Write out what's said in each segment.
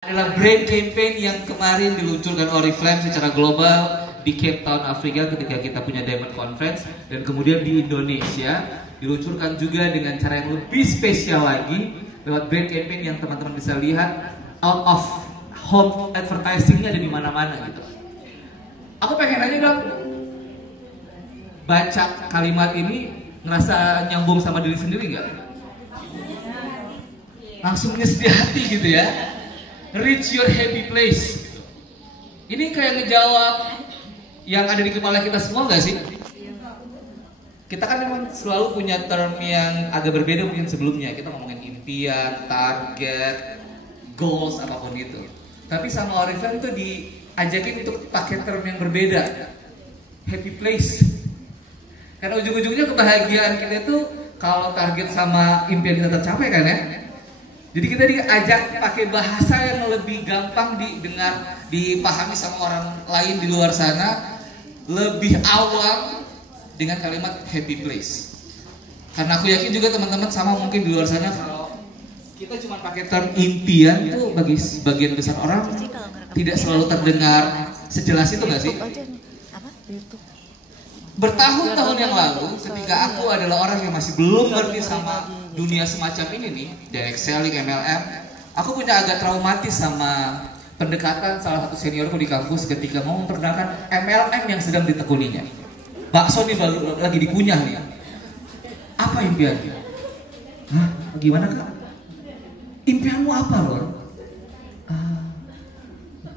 Adalah brand campaign yang kemarin diluncurkan Oriflame secara global di Cape Town, Afrika ketika kita punya Diamond Conference, dan kemudian di Indonesia diluncurkan juga dengan cara yang lebih spesial lagi lewat brand campaign yang teman-teman bisa lihat out of home advertisingnya ada di mana-mana gitu. Aku pengen aja dong baca kalimat ini ngerasa nyambung sama diri sendiri nggak? Langsung nyes di hati gitu ya. Reach your happy place. Ini kayak ngejawab yang ada di kepala kita semua nggak sih? Kita kan memang selalu punya term yang agak berbeda mungkin sebelumnya. Kita ngomongin impian, target, goals, apapun itu. Tapi sama Oriflame tuh diajakin untuk pakai term yang berbeda. Happy place. Karena ujung-ujungnya kebahagiaan kita tuh kalau target sama impian kita tercapai kan ya. Jadi kita diajak pakai bahasa yang lebih gampang didengar, dipahami sama orang lain di luar sana, lebih awam dengan kalimat happy place. Karena aku yakin juga teman-teman sama mungkin di luar sana kalau kita cuma pakai term impian itu bagi sebagian besar orang tidak selalu terdengar sejelas itu nggak sih? Bertahun-tahun yang lalu ketika aku adalah orang yang masih belum ngerti sama dunia semacam ini nih, direct selling, MLM, aku punya agak traumatis sama pendekatan salah satu seniorku di kampus ketika mau memperkenalkan MLM yang sedang ditekuninya. Bakso nih lagi dikunyah nih. Apa impiannya? Hah? Gimana kak? Impianmu apa Lor?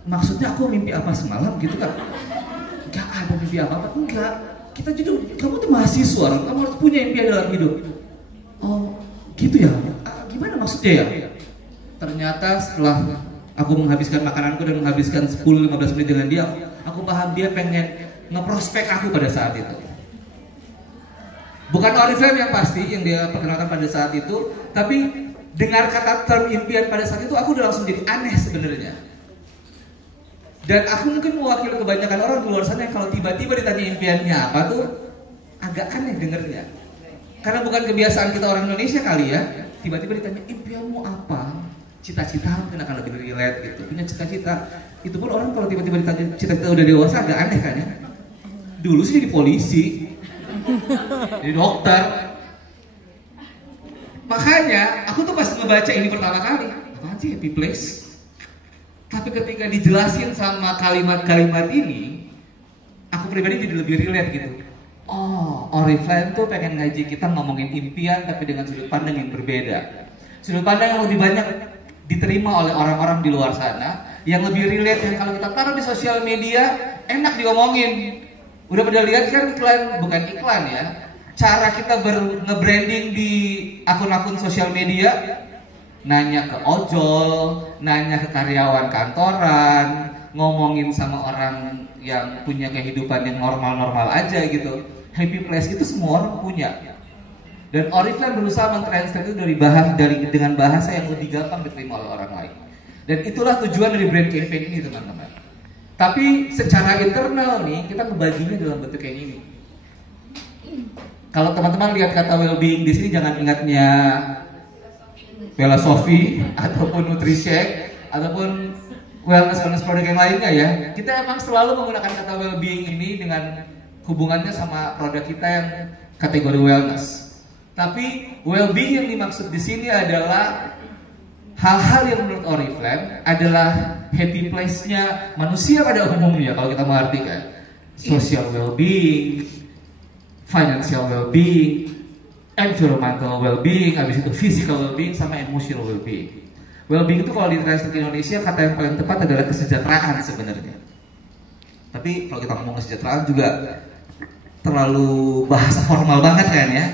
Maksudnya aku mimpi apa semalam gitu kak? Gak ada mimpi apa-apa, enggak. Kita jujur, kamu tuh mahasiswa, kamu harus punya impian dalam hidup. Oh, gitu ya? Gimana maksudnya ya? Ternyata setelah aku menghabiskan makananku dan menghabiskan 10-15 menit dengan dia, aku paham dia pengen ngeprospek aku pada saat itu. Bukan Oriflame yang pasti yang dia perkenalkan pada saat itu, tapi dengar kata term impian pada saat itu aku udah langsung jadi aneh sebenarnya. Dan aku mungkin mewakili kebanyakan orang di luar sana yang kalau tiba-tiba ditanya impiannya apa tuh agak aneh dengernya. Karena bukan kebiasaan kita orang Indonesia kali ya. Tiba-tiba ditanya impianmu apa? Cita-cita mungkin akan lebih relate gitu. Punya cita-cita. Itu pun orang kalau tiba-tiba ditanya cita-cita udah dewasa agak aneh kan ya. Dulu sih jadi polisi, jadi dokter. Makanya aku tuh pas ngebaca ini pertama kali, apaan sih happy place? Tapi ketika dijelasin sama kalimat-kalimat ini, aku pribadi jadi lebih relate gitu. Oh, Oriflame tuh pengen ngaji kita ngomongin impian tapi dengan sudut pandang yang berbeda. Sudut pandang yang lebih banyak diterima oleh orang-orang di luar sana, yang lebih relate, yang kalau kita taruh di sosial media enak diomongin. Udah pada lihat kan iklan, bukan iklan ya, cara kita nge-branding di akun-akun sosial media, nanya ke ojol, nanya ke karyawan kantoran, ngomongin sama orang yang punya kehidupan yang normal-normal aja gitu. Happy place itu semua orang punya. Dan Oriflame berusaha mentranslate itu dengan bahasa yang lebih gampang diterima oleh orang lain. Dan itulah tujuan dari brand campaign ini teman-teman. Tapi secara internal nih kita membaginya dalam bentuk kayak ini. Kalau teman-teman lihat kata well-being di sini jangan ingatnya filosofi ataupun nutrishake ataupun wellness produk yang lainnya ya. Kita emang selalu menggunakan kata well-being ini dengan hubungannya sama produk kita yang kategori wellness. Tapi well-being yang dimaksud di sini adalah hal-hal yang menurut Oriflame adalah happy place-nya manusia pada umumnya kalau kita mengartikan. Social well-being, financial well-being, environmental well-being, habis itu physical well-being, sama emotional well-being. Well-being itu kalau ditranslate ke Indonesia kata yang paling tepat adalah kesejahteraan sebenarnya. Tapi kalau kita ngomong kesejahteraan juga terlalu bahasa formal banget kan ya.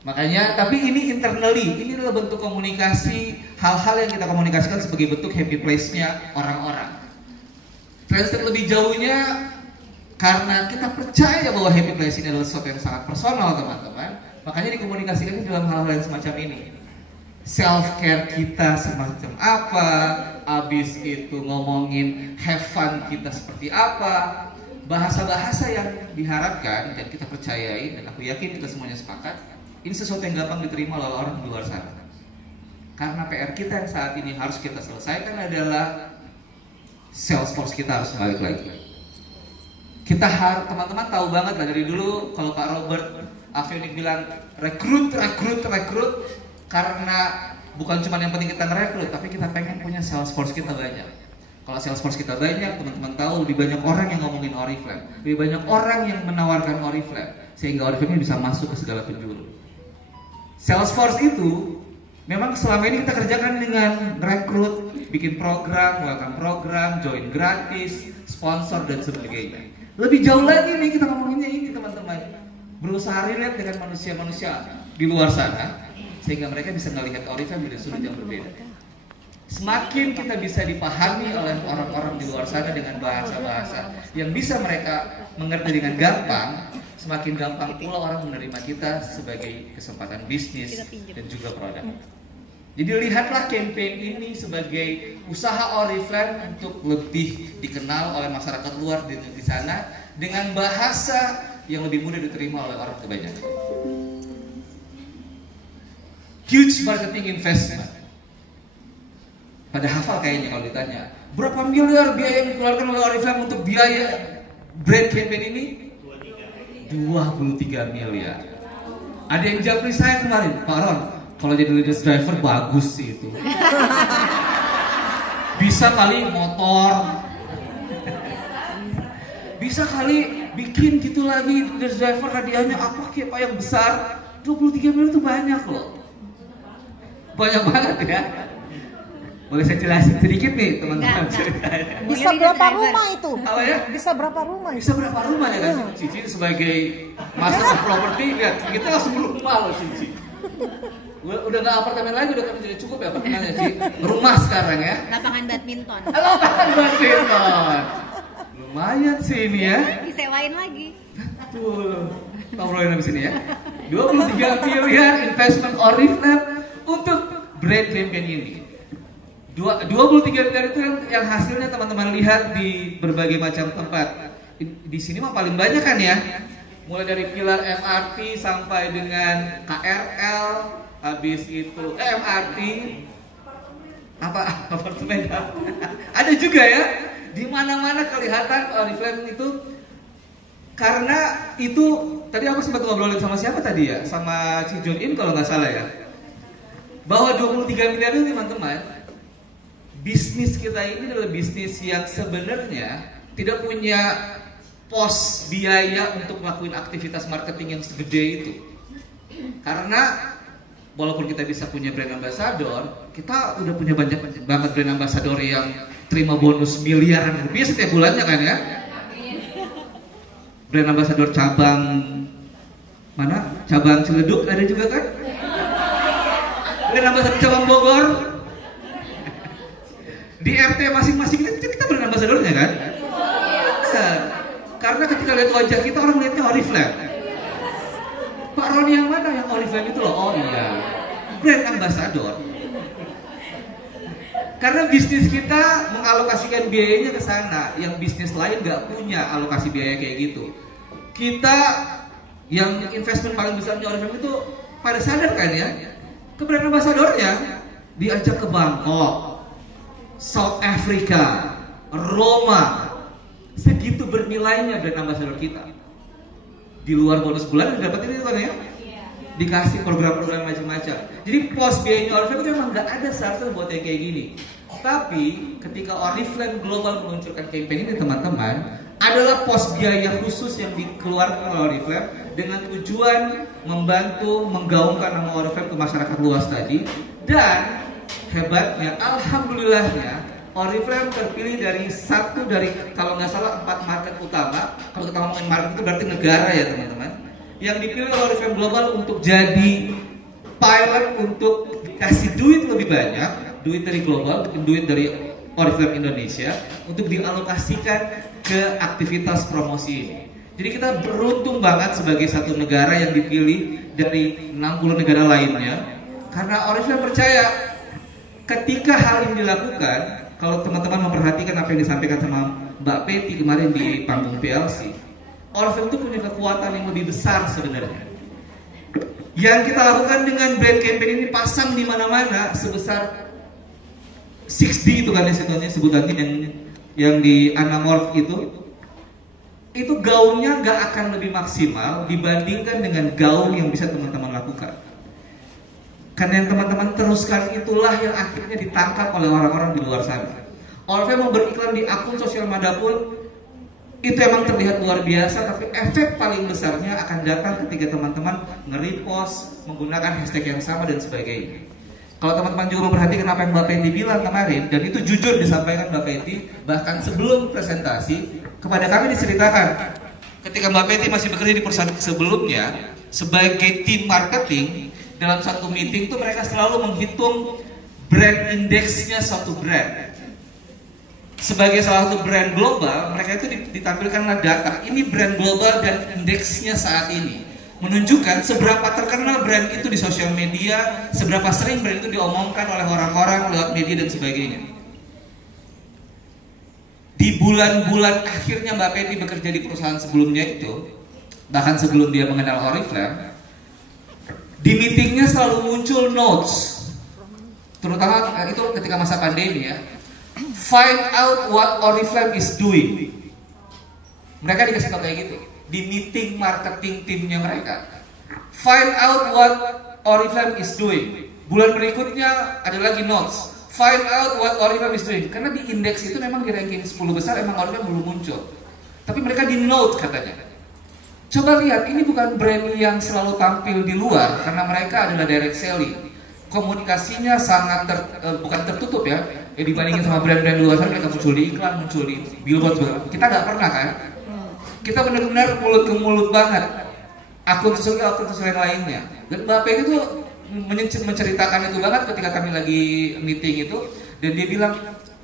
Makanya, tapi ini internally, ini adalah bentuk komunikasi, hal-hal yang kita komunikasikan sebagai bentuk happy place-nya orang-orang. Translate lebih jauhnya, karena kita percaya bahwa happy place ini adalah sesuatu yang sangat personal teman-teman, makanya dikomunikasikan dalam hal-hal yang semacam ini. Self care kita semacam apa, abis itu ngomongin have fun kita seperti apa, bahasa-bahasa yang diharapkan dan kita percayai, dan aku yakin kita semuanya sepakat, ini sesuatu yang gampang diterima oleh orang di luar sana. Karena PR kita yang saat ini harus kita selesaikan adalah Salesforce kita harus balik lagi. Kita harus, teman-teman tahu banget lah dari dulu kalau Pak Robert Avionik bilang rekrut, karena bukan cuma yang penting kita ngerekrut, tapi kita pengen punya Salesforce kita banyak. Kalau Salesforce kita banyak, teman-teman tahu lebih banyak orang yang ngomongin Oriflame, lebih banyak orang yang menawarkan Oriflame, sehingga Oriflame bisa masuk ke segala penjuru. Salesforce itu memang selama ini kita kerjakan dengan rekrut, bikin program, welcome program, join gratis, sponsor dan sebagainya. Lebih jauh lagi nih kita ngomonginnya ini teman-teman, berusaha relate dengan manusia-manusia di luar sana, sehingga mereka bisa melihat Oriflame dari sudut yang berbeda. Semakin kita bisa dipahami oleh orang-orang di luar sana dengan bahasa-bahasa yang bisa mereka mengerti dengan gampang, semakin gampang pula orang menerima kita sebagai kesempatan bisnis dan juga produk. Jadi lihatlah campaign ini sebagai usaha Oriflame untuk lebih dikenal oleh masyarakat luar di sana dengan bahasa yang lebih mudah diterima oleh orang kebanyakan. Huge marketing investment. Pada hafal kayaknya kalau ditanya, berapa miliar biaya yang dikeluarkan oleh Oriflame untuk biaya brand campaign ini? 23 miliar. Ada yang japri saya kemarin, Pak Ron, kalau jadi leaders driver bagus sih itu. Bisa kali motor, bisa kali bikin gitu lagi leaders driver hadiahnya apa kayak Pak yang besar. 23 miliar itu banyak loh. Banyak banget ya. Boleh saya jelasin sedikit nih teman-teman ceritanya. Bisa berapa rumah itu? Apa ya? Bisa berapa rumah? Bisa berapa rumah ya kan? Cici sebagai master of property, lihat kita langsung rumah loh Cici. Udah nggak apartemen lagi, udah kan jadi cukup ya apartemennya Cici. Rumah sekarang ya. Lapangan badminton. Lapangan badminton. Lumayan sih ini ya. Disewain lagi. Betul. Ngobrolin habis ini ya. 23 miliar investment Oriflame untuk brand campaign ini. 23 miliar itu yang hasilnya teman-teman lihat di berbagai macam tempat. Di sini mah paling banyak kan ya. Mulai dari pilar MRT sampai dengan KRL, habis itu MRT apa apartemen. Ada juga ya. Di mana-mana kelihatan Oriflame itu, karena itu tadi aku sempat ngobrolin sama siapa tadi ya? Sama Ci Jun In kalau nggak salah ya. Bahwa 23 miliar itu teman-teman, bisnis kita ini adalah bisnis yang sebenarnya tidak punya pos biaya untuk melakukan aktivitas marketing yang segede itu. Karena walaupun kita bisa punya brand ambassador, kita udah punya banyak banget brand ambassador yang terima bonus miliaran rupiah setiap bulannya kan ya. Brand ambassador cabang mana? Cabang Ciledug ada juga kan? Brand ambassador cabang Bogor. Di RT masing-masing kita brand ambassadornya kan? Nah, karena ketika lihat wajah kita orang lihatnya Oriflame. Pak Roni yang mana yang Oriflame itu loh? Oh iya, brand ambassador. Karena bisnis kita mengalokasikan biayanya ke sana, yang bisnis lain nggak punya alokasi biaya kayak gitu. Kita yang investment paling besarnya Oriflame itu pada sadar kan ya? Ke brand ambassadornya diajak ke Bangkok, South Africa, Roma, segitu bernilainya brand ambassador kita. Di luar bonus bulan udah dapetin itu kan ya? Dikasih program-program macam-macam. Jadi pos biayanya Oriflame itu memang nggak ada seharusnya buat yang kayak gini. Tapi ketika Oriflame Global meluncurkan campaign ini teman-teman, adalah pos biaya khusus yang dikeluarkan oleh Oriflame dengan tujuan membantu menggaungkan nama Oriflame ke masyarakat luas tadi. Dan hebatnya, alhamdulillahnya, Oriflame terpilih dari kalau nggak salah 4 market utama. Kalau kita ngomongin market itu berarti negara ya teman-teman. Yang dipilih oleh Oriflame Global untuk jadi pilot untuk dikasih duit lebih banyak, duit dari global, duit dari Oriflame Indonesia untuk dialokasikan ke aktivitas promosi ini. Jadi kita beruntung banget sebagai satu negara yang dipilih dari 60 negara lainnya, karena Oriflame percaya ketika hal ini dilakukan, kalau teman-teman memperhatikan apa yang disampaikan sama Mbak Peti kemarin di panggung PLC, Oriflame itu punya kekuatan yang lebih besar sebenarnya. Yang kita lakukan dengan brand campaign ini pasang di mana-mana sebesar 6D itu kan sebutannya yang yang di anamorph itu gaunnya nggak akan lebih maksimal dibandingkan dengan gaun yang bisa teman-teman lakukan. Karena yang teman-teman teruskan itulah yang akhirnya ditangkap oleh orang-orang di luar sana. Oriflame mau beriklan di akun sosial manapun itu emang terlihat luar biasa, tapi efek paling besarnya akan datang ketika teman-teman nge-repost menggunakan hashtag yang sama dan sebagainya. Kalau teman-teman juga memperhatikan apa yang Mbak Peti bilang kemarin, dan itu jujur disampaikan Mbak Peti, bahkan sebelum presentasi kepada kami diceritakan ketika Mbak Peti masih bekerja di perusahaan sebelumnya sebagai tim marketing, dalam satu meeting itu mereka selalu menghitung brand indeksnya suatu brand. Sebagai salah satu brand global, mereka itu ditampilkanlah data. Ini brand global dan indeksnya saat ini menunjukkan seberapa terkenal brand itu di sosial media, seberapa sering brand itu diomongkan oleh orang-orang lewat media dan sebagainya. Di bulan-bulan akhirnya Mbak Peti bekerja di perusahaan sebelumnya itu, bahkan sebelum dia mengenal Oriflame, di meetingnya selalu muncul notes, terutama itu ketika masa pandemi ya. Find out what Oriflame is doing. Mereka dikasih tahu kayak gitu di meeting marketing timnya mereka. Find out what Oriflame is doing. Bulan berikutnya ada lagi notes. Find out what Oriflame is doing. Karena di indeks itu memang di ranking 10 besar emang Oriflame belum muncul. Tapi mereka di note katanya. Coba lihat, ini bukan brand yang selalu tampil di luar karena mereka adalah direct selling. Komunikasinya sangat bukan tertutup ya. Dibandingin sama brand-brand luar sana, mereka muncul di iklan, muncul di billboard. Kita nggak pernah kan? Kita benar-benar mulut ke mulut banget. Akun sosial lainnya. Dan Mbak Pei itu menceritakan itu banget ketika kami lagi meeting itu, dan dia bilang,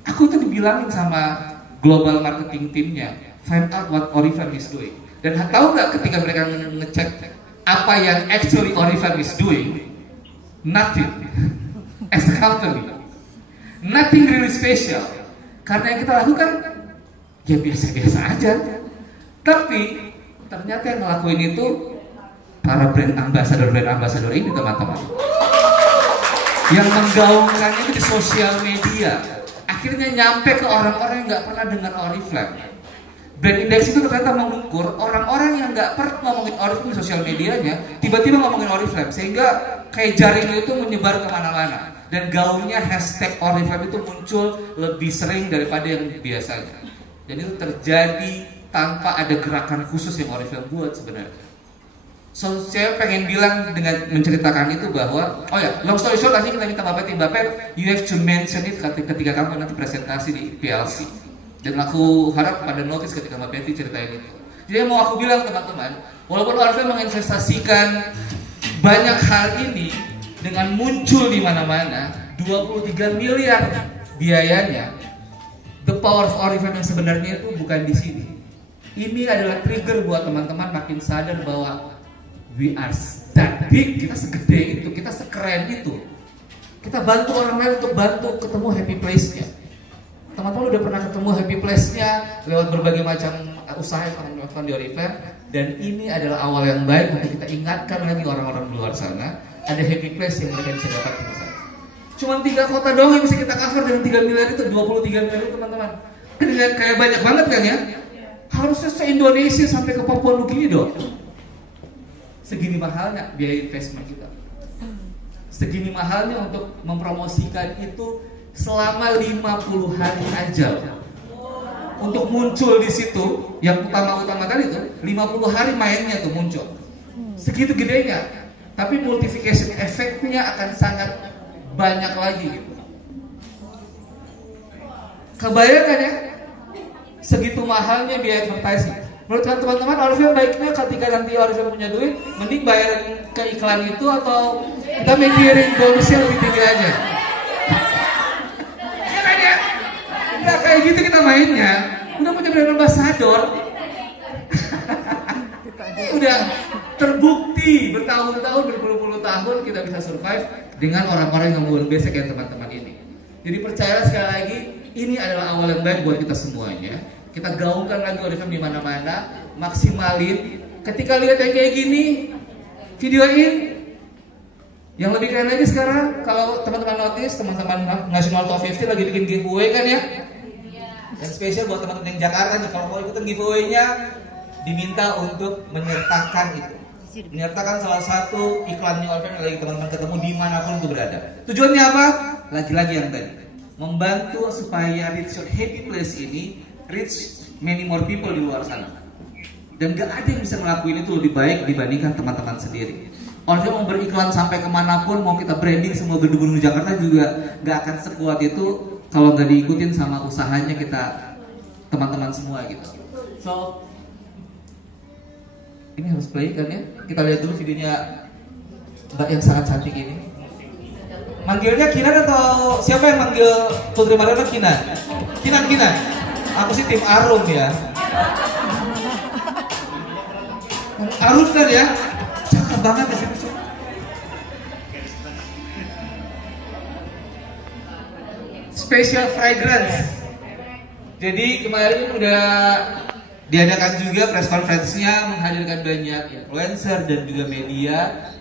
aku tuh dibilangin sama global marketing timnya, find out what Oriflame is doing. Dan tahu nggak ketika mereka ngecek apa yang actually Oriflame is doing? Nothing. As a company. Nothing really special. Karena yang kita lakukan ya biasa-biasa aja. Tapi ternyata yang ngelakuin itu para brand ambassador ini teman-teman, yang menggaungkan itu di sosial media, akhirnya nyampe ke orang-orang yang nggak pernah dengar Oriflame. Brand index itu ternyata mengukur orang-orang yang nggak pernah ngomongin Oriflame di sosial medianya, tiba-tiba ngomongin Oriflame, sehingga kayak jaring itu menyebar kemana-mana. Dan gaungnya hashtag Oriflame itu muncul lebih sering daripada yang biasanya. Dan itu terjadi tanpa ada gerakan khusus yang Oriflame buat sebenarnya. So, saya pengen bilang dengan menceritakan itu bahwa, oh ya, long story short, nanti kita minta Mbak Pet, you have to mention it ketika kamu nanti presentasi di PLC. Dan aku harap pada notice ketika Mbak Peti ceritain itu. Jadi mau aku bilang teman-teman, walaupun Oriflame menginvestasikan banyak hal ini dengan muncul di mana-mana, 23 miliar biayanya, the power of Oriflame yang sebenarnya itu bukan di sini. Ini adalah trigger buat teman-teman makin sadar bahwa we are that big, kita segede itu, kita sekeren itu. Kita bantu orang lain untuk bantu ketemu happy place-nya. Teman-teman udah pernah ketemu happy place-nya lewat berbagai macam usaha yang teman-teman lakukan di Oriflame, dan ini adalah awal yang baik untuk kita ingatkan lagi orang-orang di luar sana, ada happy place yang mereka bisa dapat di sana. Cuma 3 kota doang yang bisa kita cover dengan 3 miliar itu, 23 miliar itu teman-teman. Kayak banyak banget kan ya? Harusnya se-Indonesia sampai ke Papua Nugini dong. Segini mahalnya biaya investment kita. Segini mahalnya untuk mempromosikan itu selama 50 hari aja. Untuk muncul di situ, yang utama kali itu 50 hari mainnya tuh muncul. Segitu gedenya. Tapi multiplication efeknya akan sangat banyak lagi gitu. Kebayangkan ya? Segitu mahalnya biaya advertising. Menurut teman-teman, Oriflame baiknya ketika nanti Oriflame punya duit, mending bayarin ke iklan itu atau kita mikirin bonusnya lebih tinggi aja? Ya kan ya? Nggak kayak gitu kita mainnya. Udah punya brand ambassador. Udah terbukti bertahun-tahun, berpuluh-puluh tahun kita bisa survive dengan orang-orang yang luar biasa kayak teman-teman ini. Jadi percaya sekali lagi, ini adalah awal yang baik buat kita semuanya. Kita gaungkan lagi Oriflame di mana-mana, maksimalin. Ketika lihat yang kayak gini, videoin. Yang lebih keren lagi sekarang, kalau teman-teman notice, teman-teman National Top 50 lagi bikin giveaway kan ya? Dan spesial buat teman-teman yang Jakarta nih, kalau mau ikutan giveaway-nya diminta untuk menyertakan itu. Menyertakan salah satu iklannya Oriflame yang lagi teman-teman ketemu dimanapun itu berada. Tujuannya apa? Lagi-lagi yang tadi, membantu supaya Reach Your Happy Place ini reach many more people di luar sana. Dan gak ada yang bisa ngelakuin itu lebih baik dibandingkan teman-teman sendiri. Oriflame mau beriklan sampai kemanapun, mau kita branding semua gedung-gedung Jakarta juga gak akan sekuat itu kalau nggak diikutin sama usahanya kita teman-teman semua gitu. So ini harus play kan ya? Kita lihat dulu videonya Mbak yang sangat cantik ini. Manggilnya Kinan atau siapa yang manggil Putri Mariana? Kinan. Kinan. Aku sih tim Arum ya. Arum kan ya? Cakep banget ya. Special fragrance. Jadi kemarin udah diadakan juga press conference-nya, menghadirkan banyak influencer dan juga media.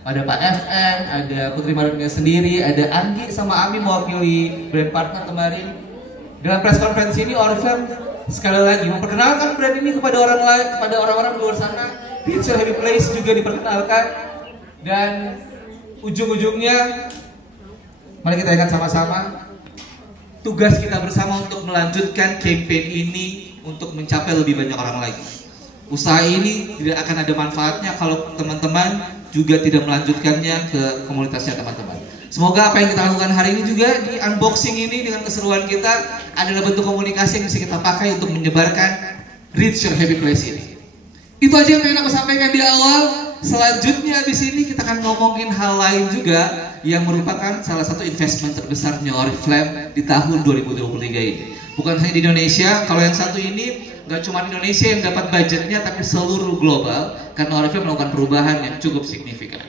Ada Pak FN, ada Putri Mariana sendiri, ada Anggi sama Ami mewakili brand partner kemarin. Dalam press conference ini Oriflame sekali lagi memperkenalkan brand ini kepada orang-orang di luar sana. Reach Your Happy Place juga diperkenalkan, dan ujung-ujungnya mari kita ingat sama-sama tugas kita bersama untuk melanjutkan campaign ini untuk mencapai lebih banyak orang lagi. Usaha ini tidak akan ada manfaatnya kalau teman-teman juga tidak melanjutkannya ke komunitasnya teman-teman. Semoga apa yang kita lakukan hari ini juga di unboxing ini dengan keseruan kita adalah bentuk komunikasi yang bisa kita pakai untuk menyebarkan Reach Your Happy Place ini. Itu aja yang pengen aku sampaikan di awal. Selanjutnya di sini kita akan ngomongin hal lain juga yang merupakan salah satu investment terbesarnya Oriflame di tahun 2023 ini. Bukan hanya di Indonesia, kalau yang satu ini nggak cuma Indonesia yang dapat budgetnya, tapi seluruh global, karena Oriflame melakukan perubahan yang cukup signifikan.